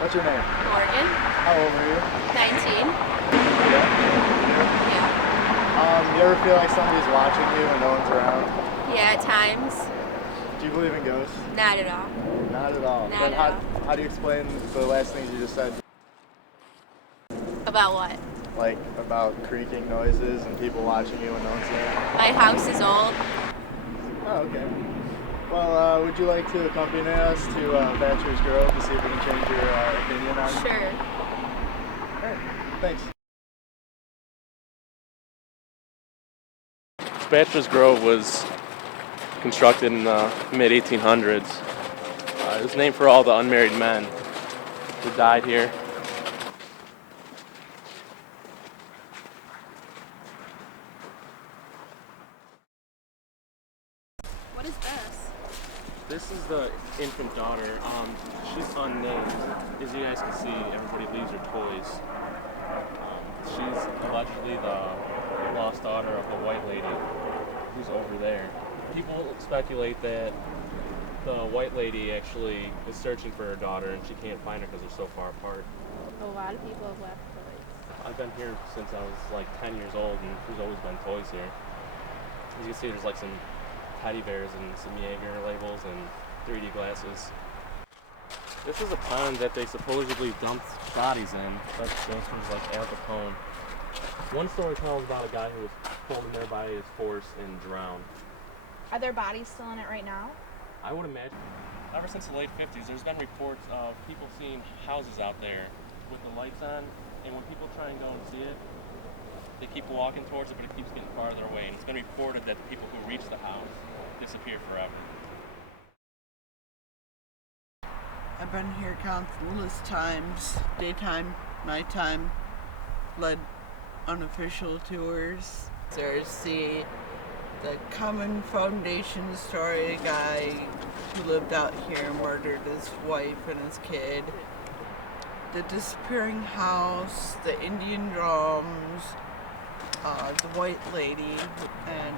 What's your name? Morgan. How old are you? 19. Yeah. Yeah. You ever feel like somebody's watching you when no one's around? Yeah, at times. Do you believe in ghosts? Not at all. Not at all. Not Then at how, all. how do you explain the last things you just said? About what? Like about creaking noises and people watching you when no one's there? My house is old. Oh, okay. Well, would you like to accompany us to Bachelors Grove to see if we can change your opinion on it? Sure. Alright, thanks. Bachelors Grove was constructed in the mid-1800s. It was named for all the unmarried men who died here. What is this? This is the infant daughter. She's unnamed. As you guys can see, everybody leaves their toys. She's allegedly the lost daughter of the white lady who's over there. People speculate that the white lady actually is searching for her daughter and she can't find her because they're so far apart. A lot of people have left toys. I've been here since I was like 10 years old and there's always been toys here. As you can see, there's like some teddy bears and some Jaeger labels and 3D glasses. This is a pond that they supposedly dumped bodies in. That's was like Al Capone. One story tells about a guy who was pulled in there by his horse and drowned. Are there bodies still in it right now? I would imagine. Ever since the late 50s, there's been reports of people seeing houses out there with the lights on, and when people try and go and see it, they keep walking towards it, but it keeps getting farther away. And it's been reported that the people who reach the house disappear forever. I've been here countless times, daytime, nighttime, led unofficial tours. There's the common foundation story, a guy who lived out here, murdered his wife and his kid. The disappearing house, the Indian drums, the white lady, and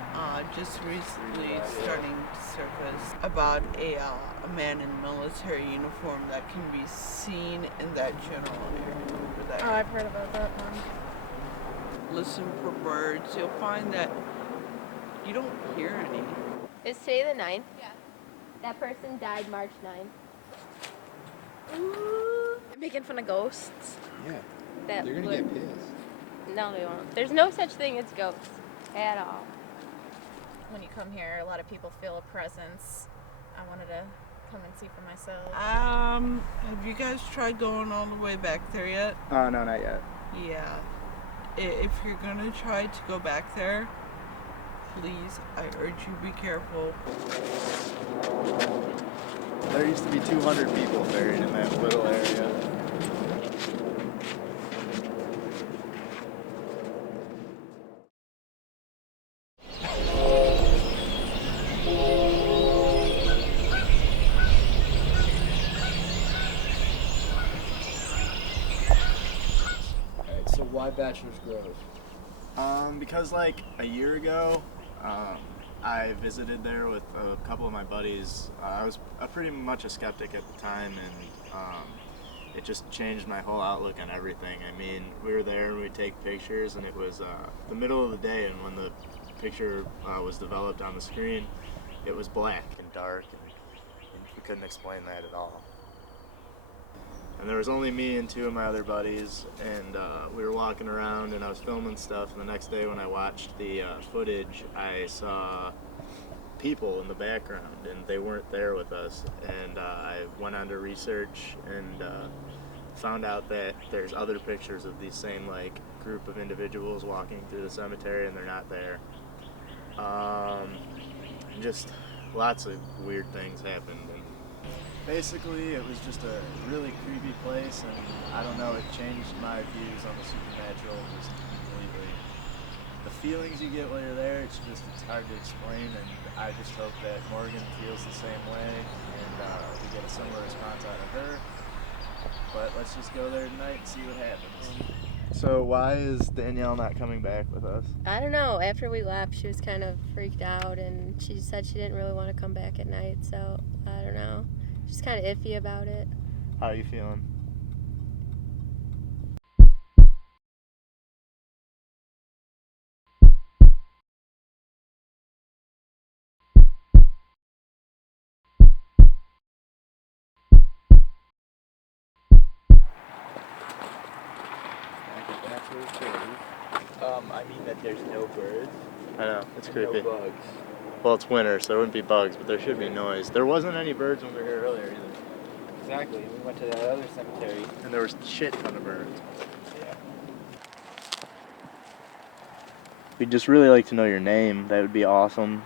just recently starting to surface about a man in military uniform that can be seen in that general area over there. Oh, I've heard about that one. Listen for birds. You'll find that you don't hear any. Is today the 9th? Yeah. That person died March 9th. Ooh. Making fun of ghosts. Yeah, That they're gonna would- get pissed. No, they won't. There's no such thing as ghosts at all. When you come here, a lot of people feel a presence. I wanted to come and see for myself. Have you guys tried going all the way back there yet? No, not yet. Yeah. If you're gonna try to go back there, please, I urge you be careful. There used to be 200 people buried in that little area. Alright, so why Bachelors Grove? Because like a year ago, I visited there with a couple of my buddies. I was pretty much a skeptic at the time, and it just changed my whole outlook on everything. I mean, we were there and we'd take pictures, and it was the middle of the day, and when the picture was developed on the screen, it was black and dark, and we couldn't explain that at all. And there was only me and two of my other buddies, and we were walking around and I was filming stuff, and the next day when I watched the footage, I saw people in the background and they weren't there with us, and I went on to research and found out that there's other pictures of these same like group of individuals walking through the cemetery and they're not there. Just lots of weird things happened. Basically, it was just a really creepy place, and I don't know, it changed my views on the supernatural just completely. The feelings you get while you're there, it's hard to explain, and I just hope that Morgan feels the same way, and we get a similar response out of her. But let's just go there tonight and see what happens. So why is Danielle not coming back with us? I don't know. After we left, she was kind of freaked out, and she said she didn't really want to come back at night, so I don't know. She's kind of iffy about it. How are you feeling? I mean that there's no birds. I know, it's and creepy. No bugs. Well, it's winter, so there wouldn't be bugs, but there should be noise. There wasn't any birds when we were here earlier either. Exactly. And we went to that other cemetery. And there was shit ton of birds. Yeah. We'd just really like to know your name. That would be awesome.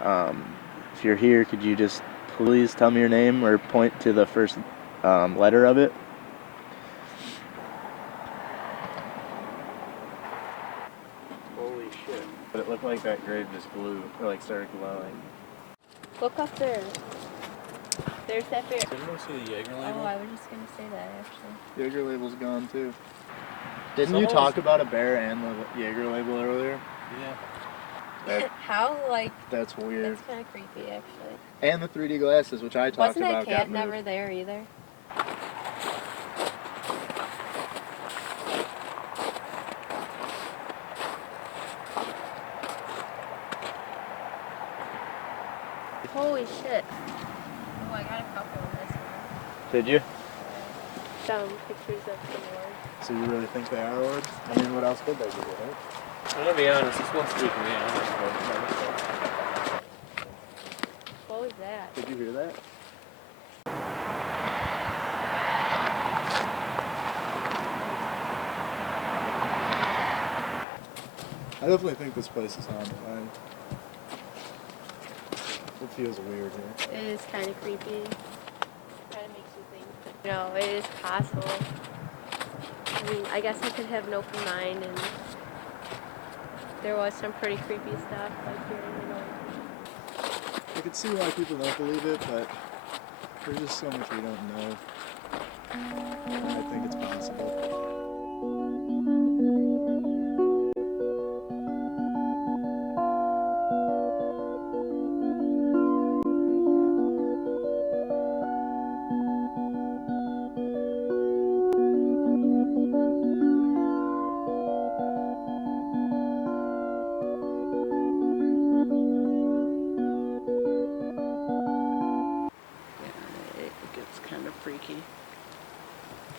If you're here, could you just please tell me your name or point to the first letter of it? Holy shit. But it looked like that grave just glowed, or like started glowing. Look up there. There's that bear. Did anyone see the Jaeger label? Oh, I was just gonna say that actually. Jaeger label's gone too. Didn't Someone you talk was- about a bear and the Jaeger label earlier? Yeah. That, How like that's weird. that's kind of creepy actually. And the 3D glasses, which I talked Wasn't about, that cat got moved. never there either? Holy shit. Oh, I got a couple in this one. Did you? Some pictures of the Lord. So you really think they are ords? I mean, what else could they be, right? I'm gonna be honest, this one's freaking me out. What was that? Did you hear that? I definitely think this place is haunted. It feels weird here. It is kind of creepy. Kind of makes you think. You know, it is possible. I mean, I guess I could have an open mind, and there was some pretty creepy stuff, like hearing the noise. I could see why people don't believe it, but there's just so much we don't know. And I think it's possible.